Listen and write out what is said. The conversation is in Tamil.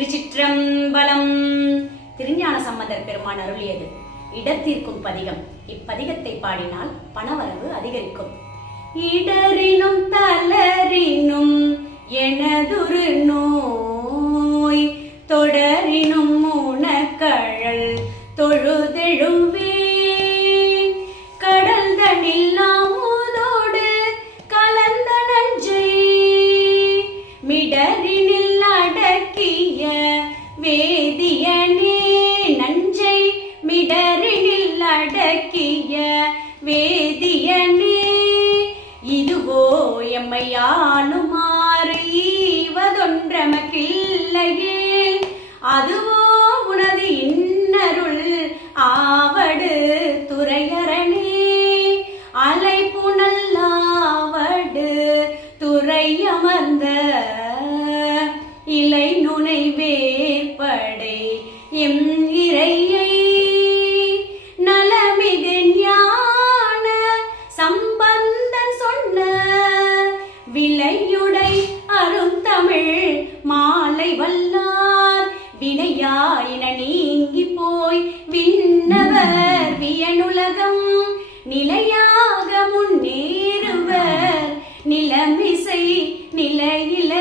திருச்சிற்றம்பலம். திருஞான சம்பந்தர் பெருமான் அருளியது. இடத்திற்கும் பதிகம். இப்பதிகத்தை பாடினால் பணவரவு அதிகரிக்கும். இடரினும் தளரினும் எனதுரு நோய் தொடரினும் மூனக்கழல் தொழுதெழும் மிடரினில் அடக்கிய வேதியனே இதுவோ எம்மையாளுமாறு ஈவதொன்றமக்கில்லையே. அதுவோ நிலையாக முன்னேறுவர். நிலமிசை நிலையில